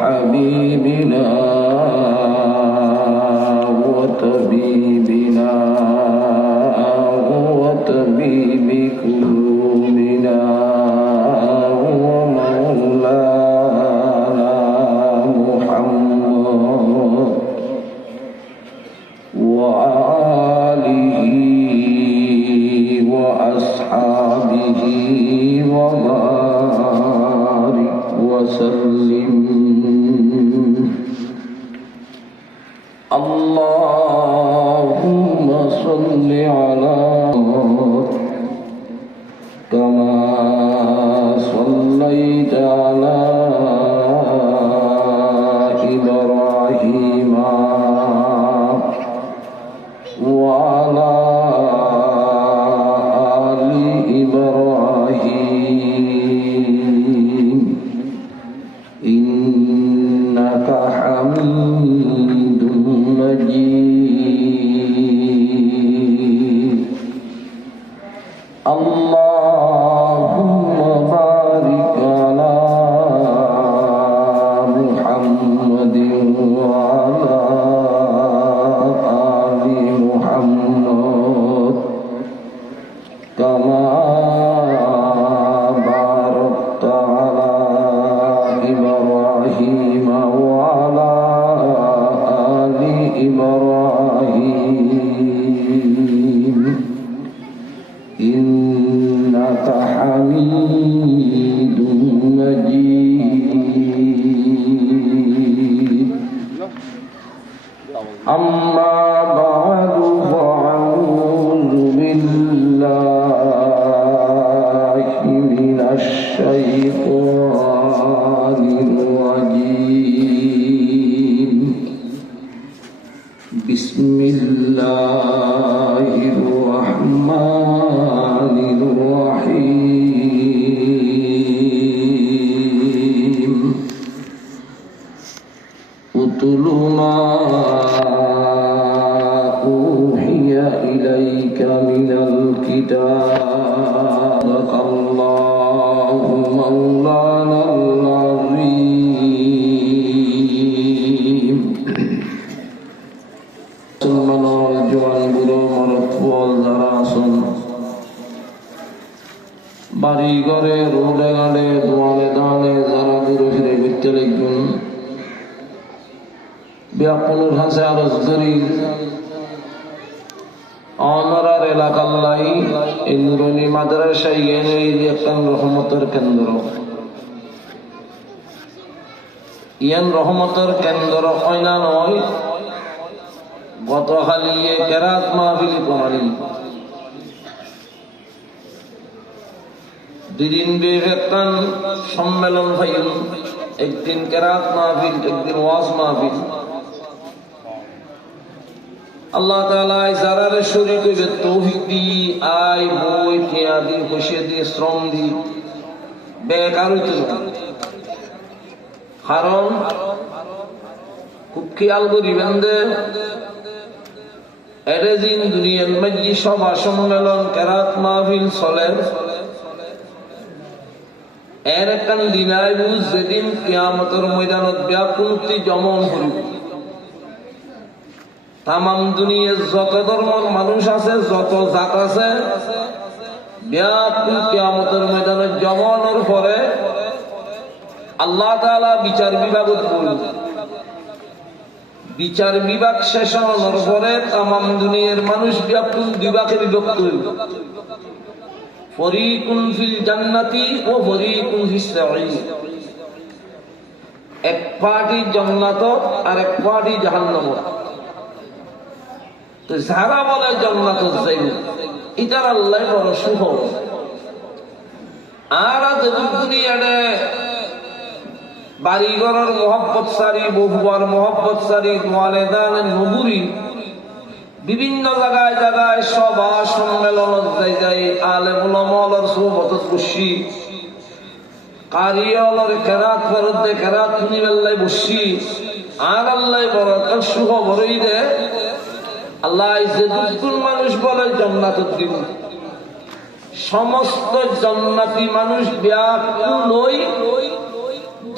حبيبنا وطبيبنا وطبيب قلوبنا ومولانا محمد وآله وأصحابه وبارك وسلم. اللهم صل على كما صليت على إبراهيم وعلى آل إبراهيم إنك حميد مجيد. اللهم بارك على محمد وعلى آل محمد كما باركت على إبراهيم وعلى آل إبراهيم إنك حميد مجيد. أما بعد فأعوذ بالله من الشيطان الرجيم. بسم الله الرحمن الرحيم. اتل ما أوحي إليك من الكتاب. صدق الله مولانا العظيم. মুসলমান জওয়ান বুড়ো মরদ ফল যারা আসুন বাড়ি ঘরে রোডে গাড়ে দোয়ালে দাঁড়ে যারা ঘুরে ফিরে ঘুরতে লিখবেন ব্যাপনের হাসে আরজ করি আমারার এলাকাল্লাই এই নুরানি মাদ্রাসা একটা রহমতের কেন্দ্র। ইয়ান রহমতের কেন্দ্র হয় না নয় গতকালি কেরাত মাহফিল প্রমাণী দুদিন বিবেকান সম্মেলন ভাইল, একদিন কেরাত মাহফিল, একদিন ওয়াজ মাহফিল। আল্লাহ তাআলা যারারে শরীক হইবে তৌফিক দি আই বই টিয়া দি বসিয়ে দি শ্রম দি বেকার হইতে কারণ খুব খেয়াল করিবেন যে এরে দিন দুনিয়ার মধ্যে সভা সম্মেলন কেরাত মাহফিল চলে এর একখান দিন আইব যেদিন কিয়ামতের ময়দানত ব্যাকুলতি জমন হইব। তামাম দুনিয়ার যত ধর্মের মানুষ আছে, যত জাত আছে, ব্যাকুল কিয়ামতের ময়দানে জমানোর পরে আল্লাহ তাআলা বিচার বিভাগ করবেন। বিচার বিভাগ শেষ হওয়ার পরে তামাম দুনিয়ার মানুষ ব্যাকুল বিভাগে বিভক্ত হইব। ফরিকুন ফিল জান্নাতি ও ফরিকুন ফিস সাঈর। এক পার্টি জান্নাতত আর এক পার্টি জাহান্নামত। তো যারা বলে জান্নাতত যাইব এটার আল্লাহ বড় সুখ। আর দুনিয়াতে বাড়ি ঘরের মহব্বত সারি, বহুবার মহব্বত সারি, ওয়ালিদানের নবুরি বিভিন্ন জায়গায় জায়গায় সভা সম্মেলন যাই আলেম উলামার সোহবত বসি, কারিয়লর কেরাত ফরদে কেরাত নিবেল্লাই বসি। আর আল্লাহ বড় সুখ বড়ই দে। আল্লাহ যে দুজন মানুষ বলে জান্নাত দিব, সমস্ত জান্নাতি মানুষ ব্যাকুল হই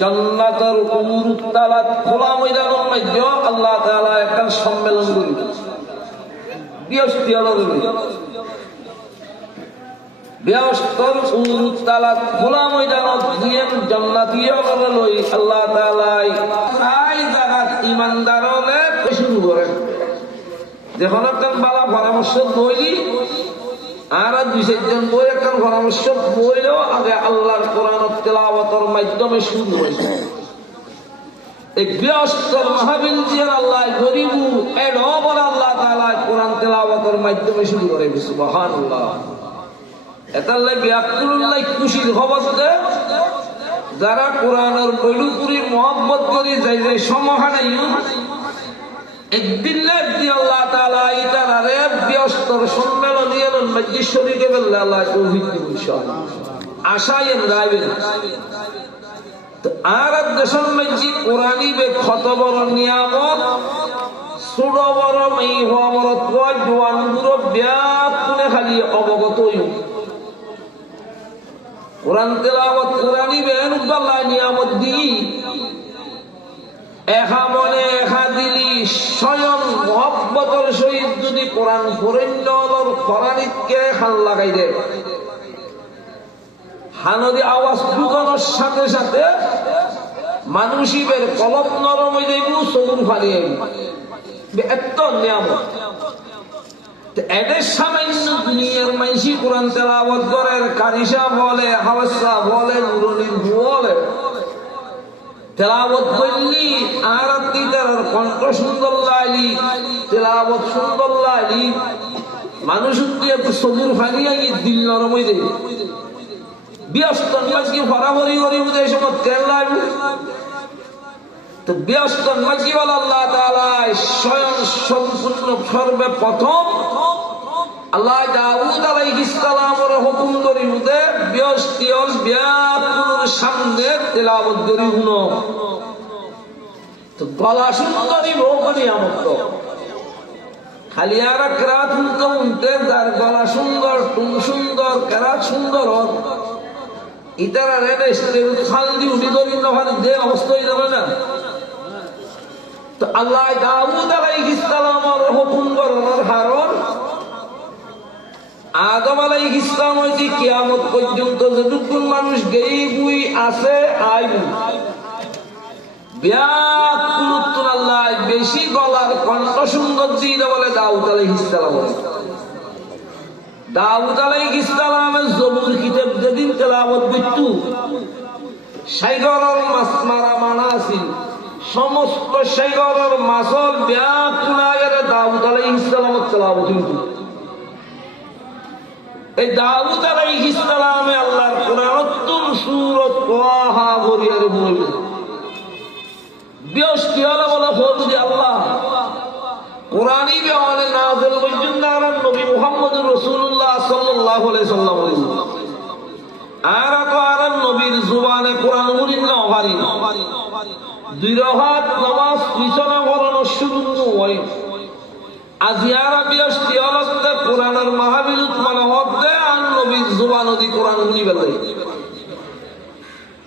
জান্নাতের উরুত্তালাত খোলা ময়দানের মধ্যে আল্লাহ তাআলা একটা সম্মেলন করি বৃহস্পতির উরুত্তালাত খোলা ময়দানত দিয়ে জান্নাতীয়রা লই আল্লাহ তাআলা এই জায়গাত ঈমানদার হলে শুরু করেন যখন একটা বালা পরামর্শ বইলি আর দুই চারজন বই একটা পরামর্শ বইলেও আগে আল্লাহর কোরআন তেলাওয়াতের মাধ্যমে শুরু হয়েছে এই বৃহস্পতির মহাবিন্দিয়ার আল্লাহ গরিব এর অবর আল্লাহ তাআলা কোরআন তেলাওয়াতের মাধ্যমে শুরু করে সুবহানাল্লাহ এতাল্লাই বিয়াকুল্লাহ খুশির খবর দে যারা কোরআনের বৈরুপুরি মহব্বত করি যাই যাই সমাহানাই একদিন আল্লাহ তাআলা ইতারারে বৃহস্পতির সম্মেলনীয় মজলিস শরীকে বললে আল্লাহ তৌফিক দিন ইনশাআল্লাহ আশায় রাইবেন আর দেশের মধ্যে কোরআনই বে কত বড় নিয়ামত ছোট বড় মেয়ে হওয়া বড় জোয়ান বুড়ো ব্যাকুনে খালি অবগত কোরআন তেলাওয়াত কোরআনই বে আল্লাহ নিয়ামত দি এহা মনে এহা দিলি স্বয়ং মহব্বতের সহিত যদি কোরআন পড়েন কোরআনিতকে খাল লাগাই দে হানদি আওয়াজ ঢুকানোর সাথে সাথে মানুষের কলব নরম হয়ে যাইব চকুর ফালি আইব এত নিয়ামত এদের সামান্য দুনিয়ার মাইসি কোরআন তেলাওয়াত করে কারিশা বলে হাওয়াসা বলে নুরনির বলে তেলাওয়াত করলি আর তার কণ্ঠ সুন্দর লাগলি তেলাওয়াত সুন্দর লাগলি মানুষ দিয়ে চকুর ফালি আই দিল নরম হয়ে যাইব ব্যস্ত মাঝি বরাবরই করি এই সময় তেল লাগবে তো ব্যস্ত মাঝি বলে আল্লাহ তাআলা স্বয়ং সম্পূর্ণ সর্বে প্রথম আল্লাহ দাউদ আলাইহিস সালামের হুকুম করি উদে ব্যস্তিয়ল ব্যাকুল সামনে তেলাওয়াত করি হুনো তো গলা সুন্দরী ভোগনি আমত খালি আর রাত উনতে যার গলা সুন্দর টুন সুন্দর কেরাত সুন্দর ইতারা রেডে খাল দি উঠি ধরি নখানে দে অবস্থা হয়ে যাবে না তো আল্লাহ দাউদ আলাইহিস সালামের হুকুম করার কারণ আদম আলাইহিস সালাম হইতে কিয়ামত পর্যন্ত যতক্ষণ মানুষ গেই বুই আছে আইব ব্যাকুল আল্লাহ বেশি গলার কণ্ঠ সুন্দর দিয়ে বলে দাউদ আলাইহিস সালাম দাউদ আলাইহিস সালামের জবুর কিতাব যেদিন তেলাওয়াত করতো সাইগরের মাছ মারা মানা আছিল সমস্ত সাইগরের মাছল ব্যাকুলায়ের দাউদ আলাইহিস সালামের তেলাওয়াত করতো এই দাউদ আলাইহিস সালামে আল্লাহর কোরআনতুল সূরাত তাহা বলিয়ারে বলে ব্যস্ত হলো বলে ফরজি আল্লাহ কোরআনই বেওয়ানে নাযিল করেছেন আর নবী মুহাম্মদুর রাসূলুল্লাহ সাল্লাল্লাহু আলাইহি সাল্লাম আর তো আর নবীর জবানে কোরআন বলি না ভারী দুই রাকাত নামাজ পিছনে পড়ানো শুরু হয় আজিয়ারা ব্যস্ত হলো কোরআনের মাহফিলত মানে হবে আর নবীর জবানে দি কোরআন বলি বলে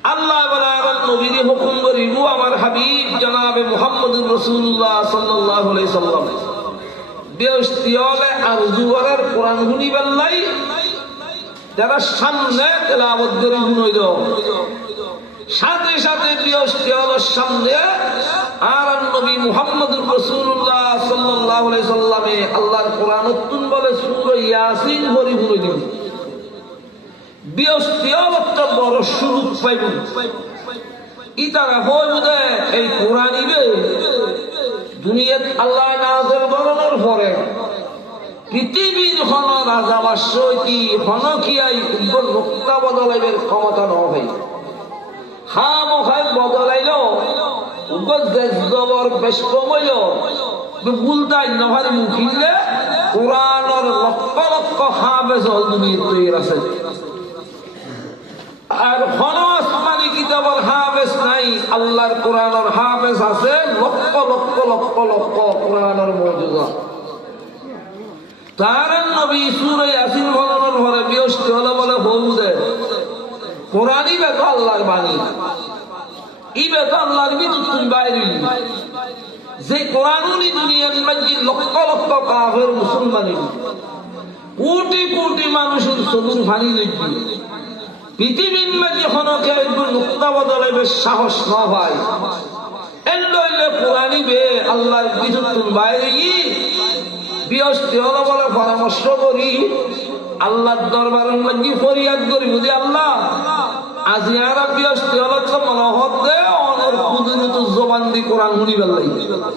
আল্লাহ বলেন নবীর হুকুম করিব আমার হাবিব জনাবে মুহাম্মদুর রাসূলুল্লাহ সাল্লাল্লাহু আলাইহি সাল্লাম ব্যস্ত হলে আরজু করার কোরআন শুনি বললাই যারা সামনে তেলাওয়াত করে শুনাই দাও সাথে সাথে ব্যস্ত হলো সামনে আর নবী মুহাম্মদুর রাসূলুল্লাহ সাল্লাল্লাহু আলাইহি সাল্লামে আল্লাহর কোরআন তুন বলে সূরা ইয়াসিন পড়ি শুনাই দিন বড় সুরূপ পাইব ইতারা হইবে এই কোরআনিবে দুনিয়াত আল্লাহ নাযিল করার পরে পৃথিবীর কোন রাজা বাদশাহী কোন কিয়াই নোক্তা বদলাইবার ক্ষমতা নয় খামখায় বদলাইলো উগত দেশগবর বেশ কমাইল বুলতাই নভার মুখিলে কোরআনের লক্ষ লক্ষ হাফেজ হল দুনিয়ার তৈরি আছে আর কোন আসমানি কিতাবের হাফেজ নাই আল্লাহর কোরআনের হাফেজ আছে লক্ষ লক্ষ লক্ষ লক্ষ কোরআনের মুজিজা তার নবী সূরা ইয়াসিন বলানোর পরে ব্যস্ত হলো বলে বলতে কোরআনই বেদ আল্লাহর বাণী ইবে তো আল্লাহর ভিতর তুমি বাইরে যে কোরআনুনি দুনিয়ার মধ্যে লক্ষ লক্ষ কাফের মুসলমান কোটি কোটি মানুষের চলুন ভানি দেখবি পৃথিবীর মধ্যে কোনো কেউ নুক্তা বদলাইবে সাহস না ভাই এলে কোরআনই বে আল্লাহর ভিতর তুমি বাইরে বিয়স্তি হলো বলে পরামর্শ করি আল্লাহর দরবারের মধ্যে ফরিয়াদ করি বুঝি আল্লাহ আজি আর বিয়স্তি হলো তো মনে হতে অনর কুদরত জবান দি কোরআন শুনি বেলাই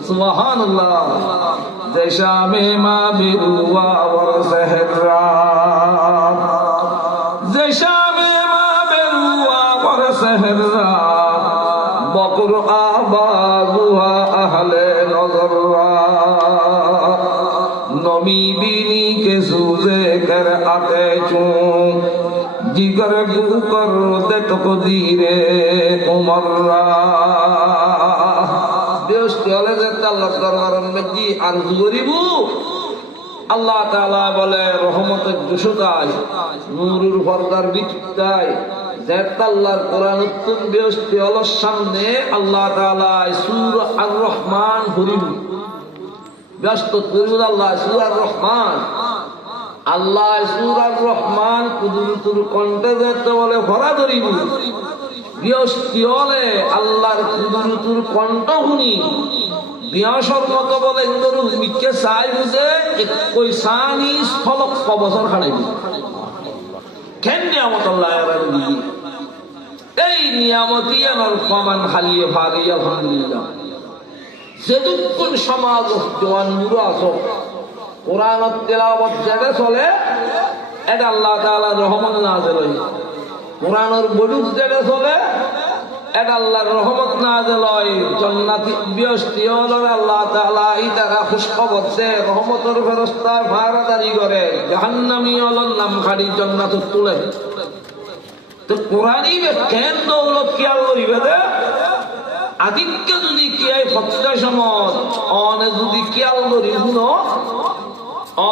সুবহানাল্লাহ জৈসা মে মা বিরুয়া ওয়ার সেহরা জৈসা মে মা বিরুয়া ওয়ার সেহরা বকর আবাজুহা আহলে নজরা नमी बीनी के सूजे कर आते चूं जिगर कर दे तो दीरे उमर्रा बेस्ती हले जे আল্লাহর দরবারের মধ্যে আরজু করিবু আল্লাহ তাআলা বলে রহমতের দোষতায় নূরের পর্দার ভিতরটায় যে আল্লাহর কোরআন উত্তম বেস্তি হলোর সামনে আল্লাহ তাআলা সূরা আর রহমান পড়িবু ব্যস্ত করিবুল আল্লাহ সূরা রহমান আল্লাহ সূরা রহমান কুদরতুল কণ্ঠে যেতে বলে ভরা ধরিব বিয়স্তি হলে আল্লাহর কুদরতুল কণ্ঠ শুনি বিয়াসর মতো বলে ইন্দুর মিকে চাই বুঝে 21 লক্ষ বছর খাড়াইব কেন নিয়ামত আল্লাহ এই নিয়ামতি আনার প্রমাণ খালিয়ে ভাগি আলহামদুলিল্লাহ যেদুক্ষণ সমাজ জওয়ান বুড়ো আসো কোরআন তেলাওয়াত যেটা চলে এটা আল্লাহ তাআলার রহমত নাযিল হয় কোরআনের বলুক যেটা চলে এটা আল্লাহর রহমত নাযিল হয় জান্নাতি বিয়স্তি হলো আল্লাহ তাআলা ইতারা খুশখবর দে রহমতের ফেরেশতা ফারাদারি করে জাহান্নামী হলো নাম খাড়ি জান্নাতে তুলে তো কোরআনই কেন দৌলত কি আল্লাহ করিবে আদিক্য যদি কিয়াই ফতটা সমত অনে যদি কিয়াল করি শুনো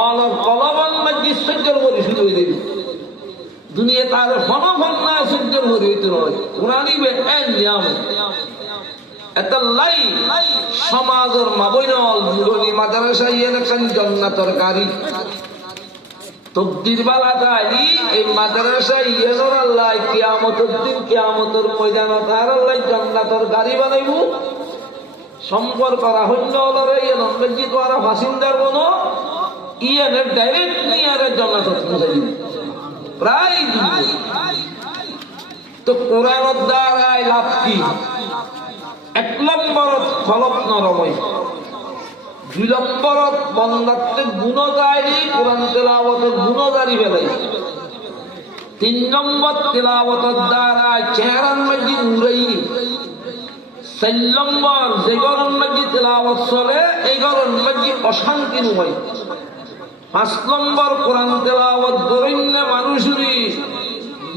অন কলবন মাঝি সহ্যর করি শুরু হয়ে দিবি দুনিয়া তার ফনফন না সহ্যর করি হইতে নয় কোরআনই বে নিয়ম এটা লাই সমাজের মাবইনল মুরলি মাদ্রাসা ইয়েন জান্নাতের গাড়ি তকদির বালা তাইলি এই মাদ্রাসা ইয়েনর আল্লাহ কিয়ামতের দিন কিয়ামতের ময়দানত আর আল্লাহ জান্নাতের গাড়ি বানাইবো সম্পর্ক করা হইল হলরে ইয়ে নন্দজি দ্বারা বাসিন্দার বনো ইয়েনে ডাইরেক্ট নিয়ে আর জান্নাতত পৌঁছে দিবে প্রায় তো কোরআনের দ্বারাই লাভ কি 1 নম্বরত ফলক নরময় 2 নম্বরত বন্দাতে গুণগারি কোরআন তেলাওয়াতের গুণগারি বেলাই 3 নম্বর তেলাওয়াতের দ্বারা চেহারার মধ্যে উড়াই 4 নম্বর যে গরম মধ্যে তেলাওয়াত চলে এই গরম মধ্যে অশান্তি হয় 5 নম্বর কোরআন তেলাওয়াত দরন্য মানুষেরই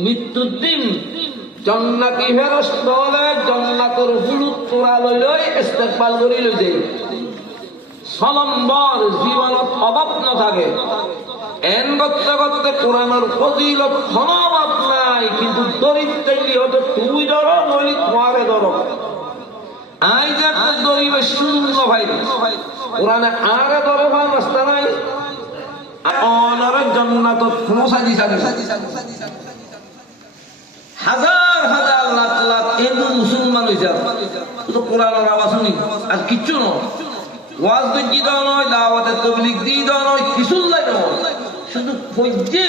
মৃত্যুর দিন জান্নাতি ফেরেশতা হলে জান্নাতের হুলুদ তোরা লই ইস্তেকবাল করি লই যায় 6 নম্বর জীবনত অভাব না থাকে এন করতে করতে কোরআনের ফজিলত কোনো অভাব নাই কিন্তু দরিদ্রই হতো তুই ধরো নইলে তোমারে ধরো আই যে দরিবে শূন্য ভাই কোরআনে আরে ধরো ভাই রাস্তা নাই অনারে জান্নাতত পৌঁছা দিছে হাজার হাজার লাখ লাখ হিন্দু মুসলমান হইছে তো কোরআনের আওয়াজ শুনি আর কিচ্ছু নয় ওয়াজ দি দাও নয় দাওয়াতে তাবলীগ দি দাও নয় কিছু লাগে না শুধু ফজ্জে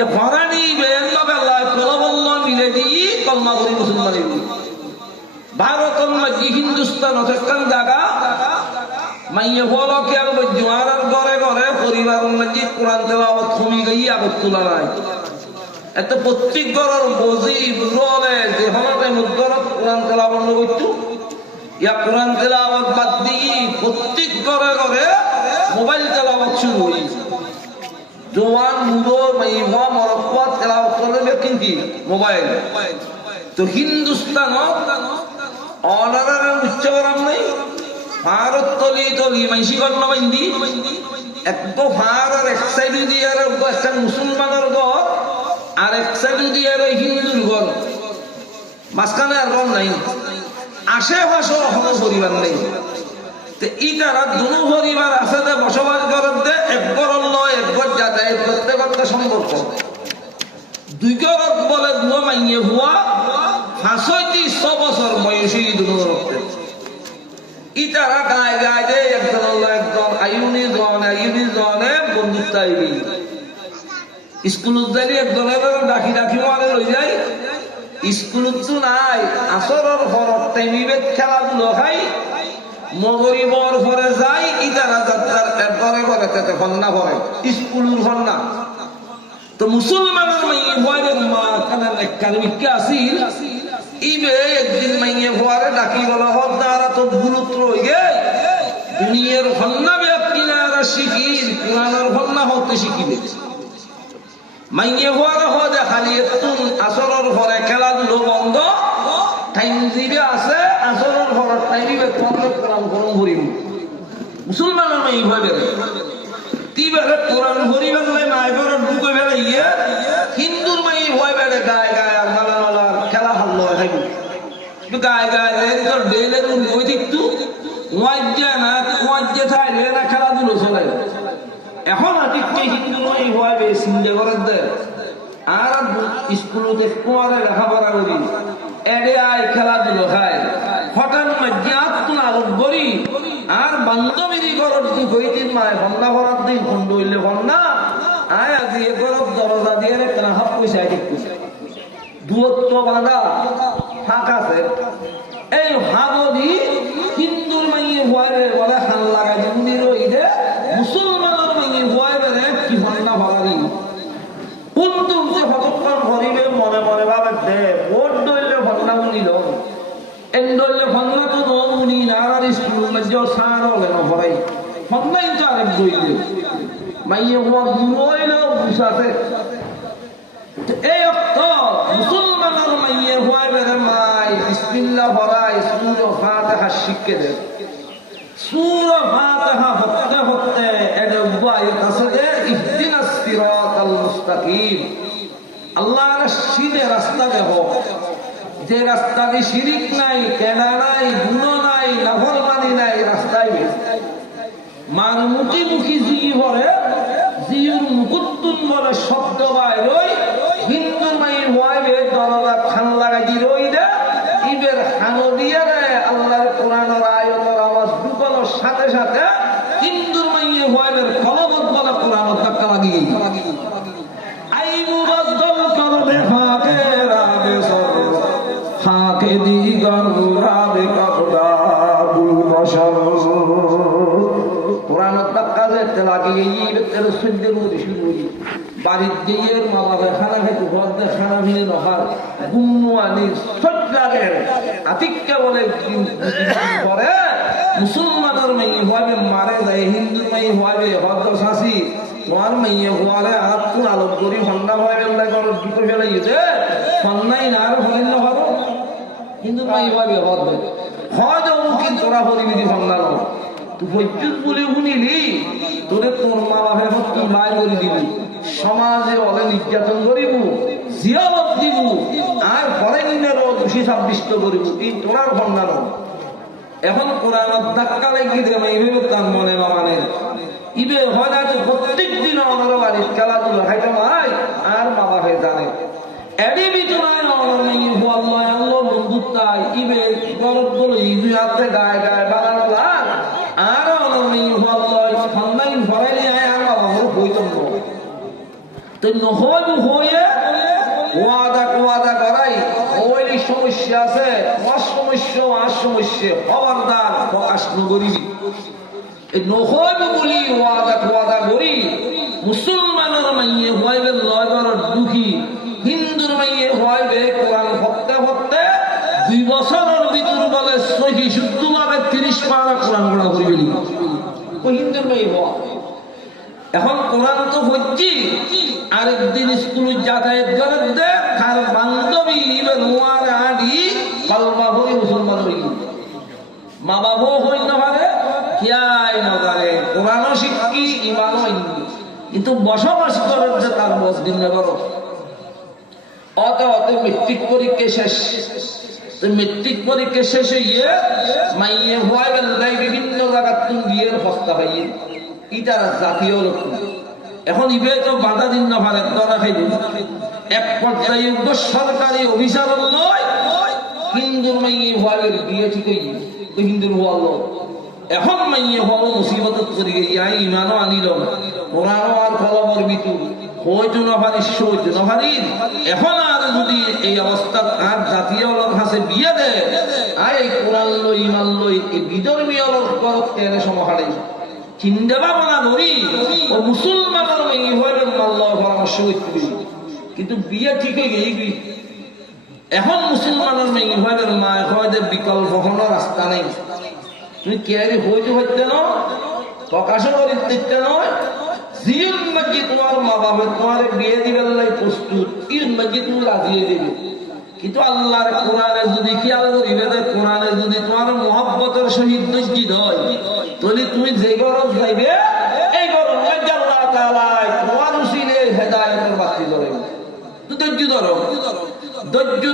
এ ফরানি বেন বাবে আল্লাহ কলবল্ল মিলে দি কলমা করি মুসলমান হইবি ভারতের মধ্যে হিন্দুস্তান অতকান জায়গা মাইয়ে বলো কি আর জোয়ারার ঘরে ঘরে পরিবারের মধ্যে কোরআন তেলাওয়াত কমি গই আগত তোলা নাই এত প্রত্যেক ঘরের বজি বুড়লে যে হনতে মুদ্রত কোরআন তেলাওয়াত করতো ইয়া কোরআন তেলাওয়াত বাদ দিয়ে প্রত্যেক ঘরে ঘরে মোবাইল তেলাওয়াত শুরু হই জওয়ান বুড়ো মাইয়া মরক্কত তেলাওয়াত করবে কিন্তু মোবাইল তো হিন্দুস্তান অনারার উচ্চারণ নাই ভারত তলি তলি মাইসি গণ বাইন্দি এত ভারত এক সাইড দিয়ে আর একটা মুসলমানের ঘর আর এক সাইড দিয়ে আর হিন্দুর ঘর মাঝখানে আর ঘর নাই আশেপাশে কোনো পরিবার নেই। ইটারা দুনো পরিবার আছে যে বসবাস করতে এক ঘর লয় এক ঘর যাতায়াত করতে করতে সম্পর্ক দুই ঘরত বলে দুয়া মাইয়ে হুয়া 65 বছর বয়সী দুনো রক্তে ইটারা গায়ে গায়ে দে একজন একজন আইউনি জনে বন্ধুত্ব আইবি স্কুলত যাই একজনের ডাকি ডাকি মারে লই যায় স্কুলত তো নাই আসরের ঘরত টাইমিবে খেলাধুলো খাই মগরিবর পরে যাই ইতারা যাত্রার একবারে করে তাতে ফন্না পড়ে স্কুলের ফন্না তো মুসলমানের মাইয়ে ভয়ের মা কানে একাডেমিকে আসিল ইবে একদিন মাইয়ে ভয়ারে ডাকি বলা হত দ্বারা তো গুরুত রই গে দুনিয়ার ফন্না ব্যক্তিরা শিখির কোরআনের ফন্না হতে শিখিবে মাইয়ে ভয়ারে হদে খালি একটু আসরের পরে খেলাধুলো বন্ধ টাইম দিবে আছে আসরের ঘরের টাইমে কোরআন গরম করিব মুসলমানের মাই ভয় বেড়ে তিবারে কোরআন করিবেন নাই ঘরের ঢুকে বেড়ে ইয়ে হিন্দুর মাই ভয় বেড়ে গায়ে গায়ে আর মালা খেলা হাল্লো খাইব গায়ে গায়ে তোর ডেলের ওই দিকটু ওয়াজ্জা না ওয়াজ্জা থাইলে না খেলাধুলো চলে এখন আদিকে হিন্দু মাই ভয় বেশি সিঙ্গে করেন দে আর স্কুলে কোয়ারে লেখাপড়া করি এড়ে আয় খেলাধুলো খায় হঠাৎ মজ্জাত আরোপ করি আর বান্ধবীর ঘরত দুই মায় ভন্না ভরাত দিন খন্ড হইলে ভন্না আয় আজি এ ঘরত দরজা দিয়ে একটা হাফ পয়সা দেখতে দূরত্ব বাঁধা ফাঁক আছে এই হাবদি হিন্দুর মাইয়ে ভয়ে বলে হাল লাগাই হিন্দির ওইদে মুসলমানের মাইয়ে ভয়ে বেড়ে কি ভন্না ভরালি কোন তুমতে ভগবান ভরিবে মনে মনে ভাবে দে ভোট দইলে ভন্না উনিল এন্ডলে ভন্না তো উনি নারার স্কুল মধ্যে সার হলে না ভরাই ভন্নাই তো আরেক দইলে মাইয়ে হওয়া দুইলে বুঝাতে এই অক্ত মুসলমানের মাইয়ে হওয়া বেড়ে মাই বিসমিল্লাহ ভরাই সূরা ফাতিহা শিখে দে সূরা ফাতিহা হতে হতে এর উপায় আছে যে ইহদিনাস সিরাতাল মুস্তাকিম আল্লাহর সিধে রাস্তা দেখো যে রাস্তাতে শিরিক নাই কেনা নাই গুনাহ নাই নাফরমানি নাই রাস্তায় মান মুখি জি ভরে জিউর মুকুত্তুন বলে শব্দ বাইরই হিন্দু মাই ওয়াইবে দরজা খান লাগাই দি রই দে ইবের খানো দিয়ে রে আল্লাহর কোরআনের আয়াতের আওয়াজ ঢুকানোর সাথে সাথে হিন্দুর মাইয়ে ওয়াইবের কলবত বলে কোরআনের ধাক্কা লাগিয়ে আই মুবাদ্দাল করবে ফাকে রাবে সর ফাকে দিগর রাবে কবরা বুল বশর কোরআনের ধাক্কা যেতে লাগিয়ে ইবের সুন্দর মধ্যে শুরু হই বাড়ির দিয়ে মা বাবা খানা খাইতে ঘরদের খানা ভিনে নখার গুমনুয়ানি সজ্জাগের আতিককে বলে করে মুসলমানের মেয়ে হওয়াবে মারে যায় হিন্দুর মেয়ে হওয়াবে হদ্দ শাসি তোমার মেয়ে হওয়ারে হাত কোন আলোক করি হন্ডা হওয়াবে ওটা করো দুটো ফেলে গেছে সন্ন্যাই না আরো হলেন না ভালো হিন্দুর মেয়ে হওয়াবে হদ্দ হজ মুখী তোরা পরিবিধি সন্ধ্যা নয় তুই বৈদ্যুৎ বলে শুনিলি তোরে তোর মা বাপের তুই লাই করে দিবি সমাজে অলে নির্যাতন করিব জিয়াবত দিব আর ফরেনেরও দোষী সাব্যস্ত করিব এই তোরার ভন্ডার এখন কোরআনত ধাক্কা লাগিয়ে দেবে এইভাবে তার মনে মানে ইবে হয় না প্রত্যেক দিন আমার বাড়ির খেলাধুলা খাইতে ভাই আর মা বাপে জানে এডি বিতনায় বন্ধুত্বাই ইবে গরব বলে ইবে হাতে গায়ে গায়ে বানানো লাগ আর সন্ধান ভরাইলে আর বাবা বইতম তো নহব হয়ে ওয়াদা করাই ওই সমস্যা আছে সমস্যা খবরদার প্রকাশ নগরী নহব বলি ওয়াদা করি মুসলমানের মাইয়ে হইবে লয়বার দুঃখী হিন্দুর মাইয়ে হইবে কোরআন ভক্তে 2 বছরের ভিতর বলে সহি শুদ্ধভাবে 30 পারা কোরআন পড়া করিবে ওই হিন্দুর মাইয়ে হওয়া এখন কোরআন তো হচ্ছি আরেকদিন স্কুলে যাতায়াত করে দে তার বান্ধবী নোয়ার আডি পালবা হয়ে মুসলমান হয়ে মা বাবাও হই না পারে কিয়াই না পারে কোরআনও শিক্ষি ইমানও কিন্তু বসবাস করে যে তার মসজিদ নেবার অত মেট্রিক পরীক্ষা শেষ তো মেট্রিক পরীক্ষা শেষ হইয়ে মাইয়ে হওয়াই বেলায় বিভিন্ন জায়গার তুমি বিয়ের হস্তা পাইয়ে ইটারা জাতীয় লক্ষ্য এখন ইবে তো বাধা দিন না পারে ধরা খাইব এক পর্যায়ে সরকারি অভিশাপ নয় হিন্দুর মাইয়ে হওয়ার বিয়ে ঠিক তো হিন্দুর হওয়ালো এখন মাইয়ে হওয়ালো মুসিবত করি ইয়াই ইমানও আনিল কোরআনও আর কলমর বিতু হইতো না পারি সইতো না পারি এখন আর যদি এই অবস্থা আর জাতীয় লোক হাসে বিয়ে দেয় আর এই কোরআন লই ইমান লই এই বিধর্মীয় লোক করত কেন সমহারে চিন্তা ভাবনা করি ও মুসলমানের মেয়ে হইবে আল্লাহ পরামর্শ করতে কিন্তু বিয়ে ঠিক হয়ে গেই এখন মুসলমানের মেয়ে হইবে মা হয়তো বিকল্প কোনো রাস্তা নেই তুমি কেয়ারি হইতে হইতে না প্রকাশও করিতে নয় জিয়ন মাঝি তোমার মা বাবা তোমার বিয়ে দিবেন লাই প্রস্তুত ইন মাঝি তুমি রাজিয়ে দেবে কিন্তু আল্লাহর কোরআনে যদি খেয়াল করিবে কোরআনে যদি তোমার মহব্বতের সহিত মসজিদ হয় তাহলে তুমি যে গরম যাইবে এই গরম মধ্যে আল্লাহ তাআলা তোমার উসিলে হেদায়েতের বাতি ধরে তো ধৈর্য ধৈর্য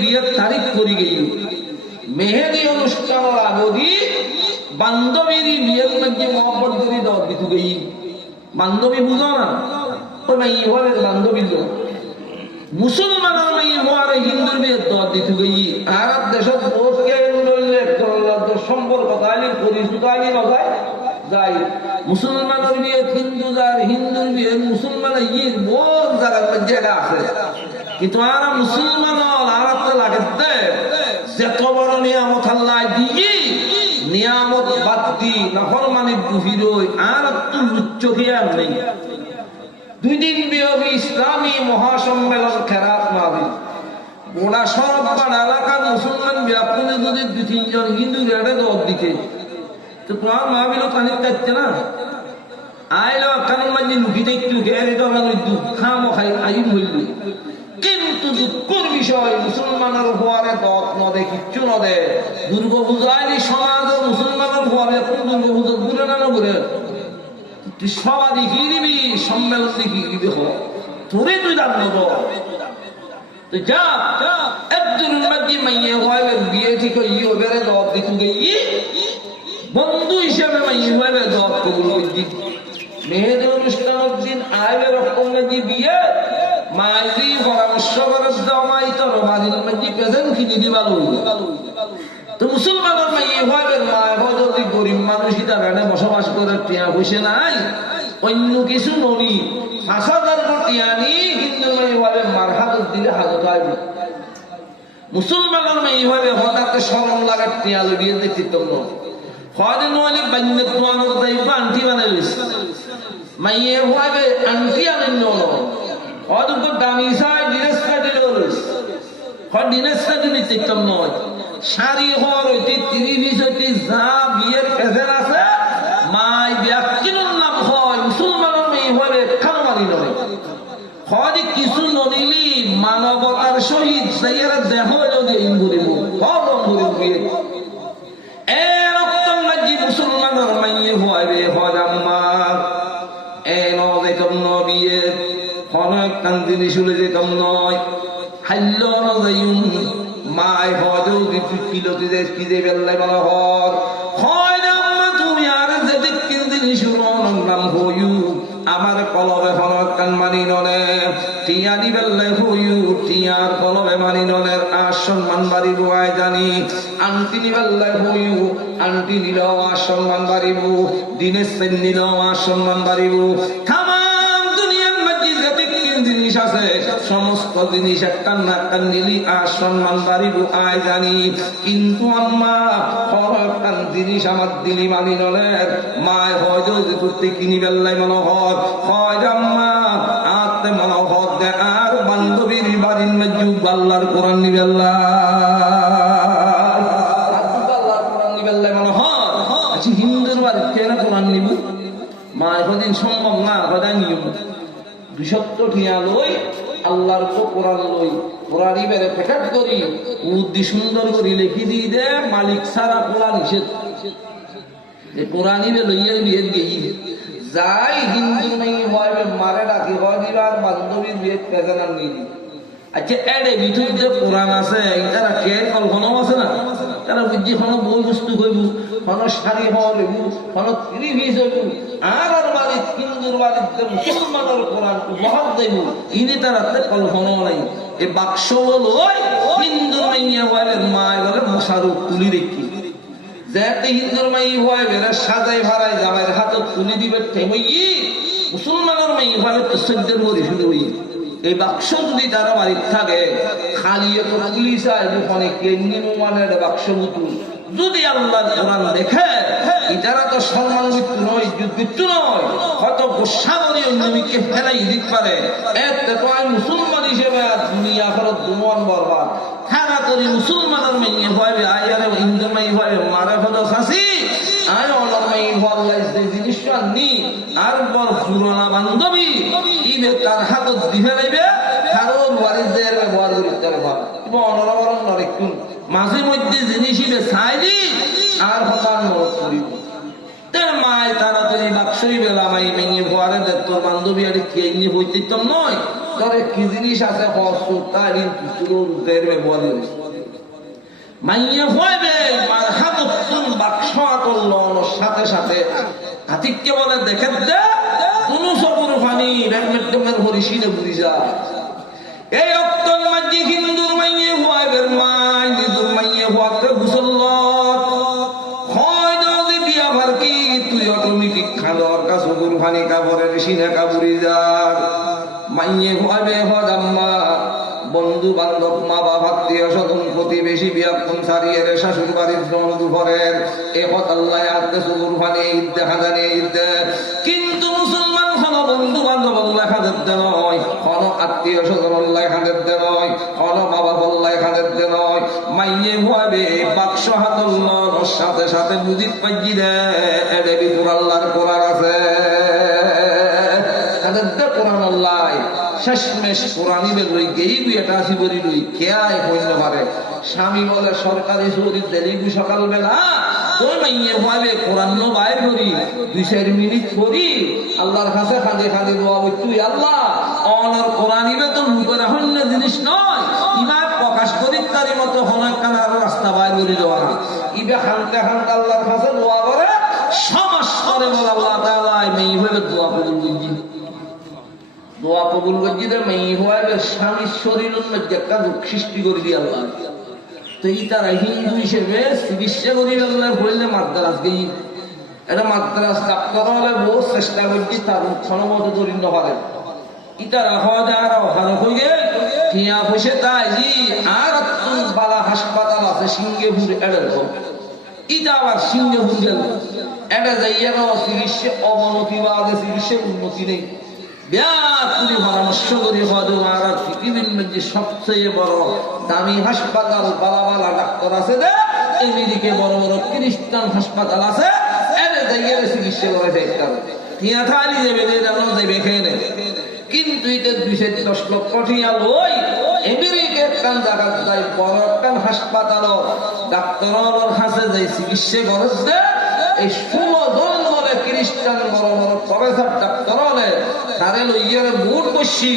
বিয়ের তারিখ করি গেই মেহেদি অনুষ্ঠানের আগদি বান্ধবীর বিয়ের মধ্যে মহব্বত করি দাও দিতু গেই বান্ধবী বুঝো না ওই মাই হওয়ার বান্ধবী মুসলমানের মাই হওয়ার হিন্দুর বিয়ের দর দিতু গেই আর দেশত বোধকে লইলে সম্পর্ক তাইলে পরিচিত আইনি নজায় যাই মুসলমানের বিয়ে হিন্দু যার হিন্দুর বিয়ে মুসলমানের ইয়ে বহুত জায়গার মধ্যে এটা আছে কিন্তু আর মুসলমান আর লাগে যত বড় নিয়ামত আল্লাহ দিয়ে নিয়ামত বাদ দি নাফরমানি বুঝিরই আর তো উচ্চ খেয়াল নেই 2 দিন ব্যাপী ইসলামী মহাসম্মেলন খেরাত মাহফিল গোটা সব এলাকার মুসলমান ব্যাপনে যদি 2-3 জন হিন্দু রেডে দর দিকে তো তোমার মাহফিল কানে কাটছে না আইলো কানের মাঝে লুকিতে একটু গেরে দোকান খাম খাই আইন হইল কিন্তু দুঃখের বিষয় মুসলমানের হওয়ারে দত নদে কিচ্ছু নদে দুর্গা পূজায় সমাজ মুসলমানের হওয়ারে কোন দুর্গা পূজা ঘুরে না ঘুরে তুই সবা দেখিয়ে দিবি সম্মেলন দেখিয়ে দিবি তোরে তুই দাম নেব তুই যা একজন মাঝে মাইয়ে হওয়াবে বিয়ে ঠিক ইয়ে বেড়ে দত দিতু গেই বন্ধু হিসেবে মাইয়ে হওয়াবে দত কবুল করছি মেহেদি অনুষ্ঠানের দিন আইবে রকম মাঝে বিয়ে মাইজি পরামর্শ করে জমাই তোর মাঝির মাঝে প্রেজেন্ট কিনে দিবা তো মুসলমানের মাইয়ে হইবে মা যদি গরিব মানুষ তারা বসবাস করে টিয়া বসে নাই অন্য কিছু ননি 5,000 কোটি আনি হিন্দু মাইয়ে হইবে মার হাজত দিলে হাজত আইবে মুসলমানের মাইয়ে হইবে হঠাৎ শরম লাগার টিয়া লইয়ে দেখতে না হয় নয় বান্য তোমার দায়িত্ব আন্টি বানাই লইছে মাইয়ে হইবে আন্টি আনেন হয়তো দামি চাই দিনেশ কাটি হয় দিনেশ কাটি নিতে নয় শাড়ি হওয়ার হইতে 30 হইতে যা বিয়ের পেজেন আছে মাই ব্যক্তির নাম হয় মুসলমানের মেয়ে হলে খানো মারি নয় হয় কিছু নদীলি মানবতার সহিত সেইয়ারা দেহ যদি ইন্দুরিব বিয়ে এরকম নাকি মুসলমানের মেয়ে হইবে হয় আম্মা এ বিয়ে অনেক জিনিস হলে যেতাম নয় হাল্য নজাইম মায় হজও কিলোতে যে কি যে বেল্লাই বলা হয় না আম্মা তুমি আর যেতে কিন জিনিস নাম হইউ আমার কলবে হনক কান মানি ননে টিয়ানি বেল্লাই হইউ টিয়ার কলবে মানি ননের আর সম্মান বাড়িব আয় জানি আন্টি নিবেল্লাই হইউ আন্টি নিলেও আর সম্মান বাড়িব দিনের সেন নিলেও আর সম্মান বাড়িব জিনিস আছে সমস্ত জিনিস একটা না একটা নিলি আর সম্মান বাড়িব আয় জানি কিন্তু আম্মা একটা জিনিস আমার দিলি মানি নলের মায় হয় যদি করতে কিনি বেল্লাই মনে হয় আম্মা আত্মে মনে দে আর বান্ধবীর বাড়ির মেজু আল্লাহর কোরআন নিবেল্লা মনে হয় আচ্ছা হিন্দুর বাড়ি কেন কোরআন নিব মায় কদিন সম্ভব না কদায় নিয়ম 200 ঠিয়া লই আল্লাহর তো কোরআন লই কোরআনই বেড়ে প্যাকেট করি উদ্দি সুন্দর করে লিখি দিয়ে দে মালিক সারা কোরআন নিষেধ কোরআনই বে লইয়া বিয়ে গেই যাই হিন্দু নেই হয় মারে ডাকি হয় দিবার বান্ধবীর বিয়ে পেজানার নিয়ে আচ্ছা এডে ভিতর যে কোরআন আছে তারা কে কল্পনাও আছে না তারা বুঝি কোনো বই বস্তু হইব কোনো শাড়ি হওয়া হইব কোনো ত্রিভিজ হইব আর বাড়ির হিন্দুর বাড়িতে মুসলমানের কোরআন উপহার দেব ইনি তারা কল্পনাও নাই এই বাক্স বলো হিন্দুর মাইয়া বলেন মায় বলে মশারু তুলি রেখি যাতে হিন্দুর মাই হয় বেড়া সাজাই ভাড়াই জামাইয়ের হাতে তুলি দিবে ঠেমই মুসলমানের মাই ভাবে তো সদ্যের মরি শুরু হই এই বাক্স যদি তারা বাড়ির থাকে খালি তো পুলিশ অনেক নির্মাণের বাক্স মতো যদি আল্লাহর কোরআন দেখে এটারা তো সম্মান মৃত্যু নয় মৃত্যু নয় হয়তো গোসা বলি অন্যকে ফেলাই দিতে পারে এতে তো আমি মুসলমান হিসেবে আর দুনিয়া ফেরত দুমন বরবাদ খানা করি মুসলমানের মেয়ে ভাবে আয়ারে হিন্দু মাই ভাবে মারা ফেরত আসি আর অনমাই ভাল্লাই যে জিনিসটা নি আর বড় পুরোনা বান্ধবী ইবে তার হাতত দিবে লাইবে কারণ ওয়ারিদের ব্যবহার করতে পারবে এবং অনরবরণ নরেকুন মাঝে মধ্যে জিনিস ইবে চাইলি আর হতান মত করিব তার মায় তাড়াতাড়ি বাক্সই বেলা মাই মেয়ে ভয়ারে তোর বান্ধবী আর কে নিয়ে হইতে তো নয় তোরে কি জিনিস আছে হস্ত তার তুলোর ব্যবহার করিস মাইয়া ভয়বে মার হাতত বাক্স আতল্লন সাথে সাথে হাতিককে বলে দেখে দে কোনো সবুর ফানি রেমের হরিশিনে বুড়ি যা এই অক্তল মাঝে হিন্দুর মাইয়ে ভয়বের মাই হিন্দুর মাইয়ে ভয়াতে ঘুসল্লত হয় যদি বিয়া ভার কি তুই অটোমেটিক খালোয়ার কা সবুর ফানি কাপড়ের সিনে কাবুরি যা মাইয়ে ভয়বে হদাম্মা বন্ধু বান্ধব মা বাবা আত্মীয় স্বজন প্রতিবেশী বিয়াপন সারিয়ে শাশুড় বাড়ির বন্ধু ঘরের এ হতাল্লাহ আত্মে সুগুর ফানে ঈদে হাজারে ঈদে কিন্তু মুসলমান হন বন্ধু বান্ধব আল্লাহ হাজারতে নয় হন আত্মীয় স্বজন আল্লাহ হাজারতে নয় হন বাবা আল্লাহ হাজারতে নয় মাইয়ে ভাবে বাক্স হাতল্লর সাথে সাথে বুঝিত পাইজি রে এডে ভিতর আল্লাহর কোরআন আছে হাজারতে কোরআন আল্লাহ শেষমেশ কোরআনি বেরোই গেই এটা আসি বলি লই খেয়ায় হইতে পারে স্বামী বলে সরকারি চুরি দেরি সকালবেলা তোর মাইয়ে ভাবে কোরআন বাইর করি 2-4 মিনিট করি আল্লাহর কাছে খাদে খাদে দোয়া বই তুই আল্লাহ অনর কোরআনি বেতন করে হন্য জিনিস নয় ইমাম প্রকাশ করি তারই মতো হনক কানার রাস্তা বাইর করে দেওয়া না ইবে খানতে খানতে আল্লাহর কাছে দোয়া করে সমাস করে বলে আল্লাহ তাআলা মেয়ে ভাবে দোয়া কবুল করছি দোয়া কবুল করছি মেয়ে ভাবে স্বামীর শরীরের মধ্যে একটা রোগ সৃষ্টি করে দিয়ে আল্লাহ তো এই তারা হিন্দু হিসেবে চিকিৎসা করি আল্লাহ বললে মাদ্রাস গেই এটা মাদ্রাস ডাক্তার হলে বহু চেষ্টা করছি তার ক্ষণমত করি নপারে ইতারা হওয়া আর ওখানে হইলে ঠিয়া বসে তাই জি আর বালা হাসপাতাল আছে সিঙ্গেপুর এড়ে ইটা আবার সিঙ্গেপুর গেল এটা যাইয়া চিকিৎসা অবনতি বা চিকিৎসার উন্নতি নেই ব্যাকুলি পরামর্শ করি আর পৃথিবীর মধ্যে সবচেয়ে বড় দামি হাসপাতাল বালা বালা ডাক্তার আছে দে আমেরিকা বড় বড় খ্রিস্টান হাসপাতাল আছে এনে যাইয়া চিকিৎসা করে যাইতে হবে ঠিয়া থালি যাবে যাবে খেয়ে নেবে কিন্তু এটা 210 লক্ষ ঠিয়া লই আমেরিকা একখান জায়গা যাই বড় একখান হাসপাতাল ডাক্তারের কাছে যাই চিকিৎসা করছে এই 16 জন বলে খ্রিস্টান বড় বড় প্রফেসর ডাক্তার হলে তারে লইয়ারে বুট বসি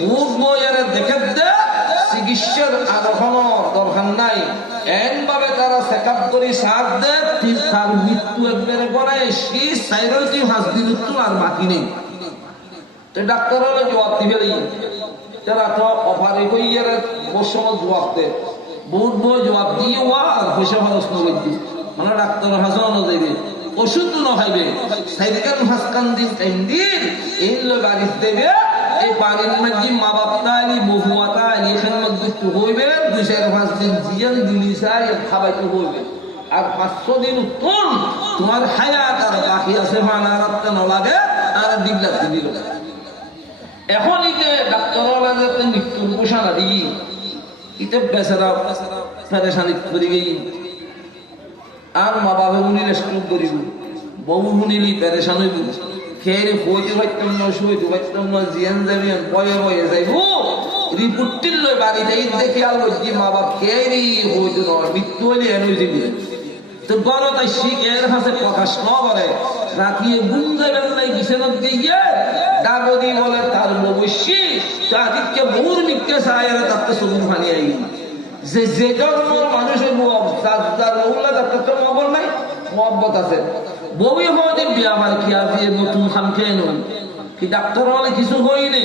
বুট বইয়ারে দেখে দে চিকিৎসার আর কোনো দরকার নাই এমভাবে তারা চেক আপ করি সার দে তার মৃত্যু একবারে করে সেই 4-5 দিন আর বাকি নেই তো ডাক্তার হলে জবাব দিবে তারা তো অফারে হইয়ারে বসম জবাব দে বুট বই জবাব দিয়ে আর পয়সা খরচ নগদি মানে ডাক্তার হাসানো যাইবে ওষুধ ন খাইবে সাইকেল হাসকান দিন টাইম দিন এই বাড়ি দেবে এই বাড়ির মধ্যে মা বাপ তাইলি বহুয়া তাইলি এখান মধ্যে হইবে 2-4-5 দিন জিয়ান দিলি চাই খাবাইতে হইবে আর 500 দিন উত্তম তোমার হায়াত আর বাকি আছে মানারাতে ন লাগে আর দিগলা দিল এখন ইতে ডাক্তার যাতে মৃত্যুর ঘোষণা দিই ইতে বেচারা পেরেশানি করে গেই আর মা বাবা উনিলে স্ট্রোক করিব বউ উনিলি পেরেশান হইব খেয়ে বইতে পারতাম না শুইতে পারতাম না জিয়ান যাবিয়ান বয়ে বয়ে যাইব রিপোর্টটির লই বাড়িতে দেখি আলো যে মা বাপ খেয়ে হইতে নয় মৃত্যু হইলে এন হয়ে যাবি তো বড় তাই শিখের হাতে প্রকাশ ন করে রাখিয়ে বুন যাবেন নাই বিছানাত গিয়ে দাগদি বলে তার ববশ্যি চাঁদিকে বহুর মিথ্যে সাহায্যে তাতে সবুজ ফানি আই যে যে জন্মর মানুষের যার রৌলা তাতে তো মহব্বত নাই, মহব্বত আছে। বউই হয় যে বিয়া আমার কি আর নতুন খাম খেয়ে নয় কি ডাক্তার হলে কিছু হয়নি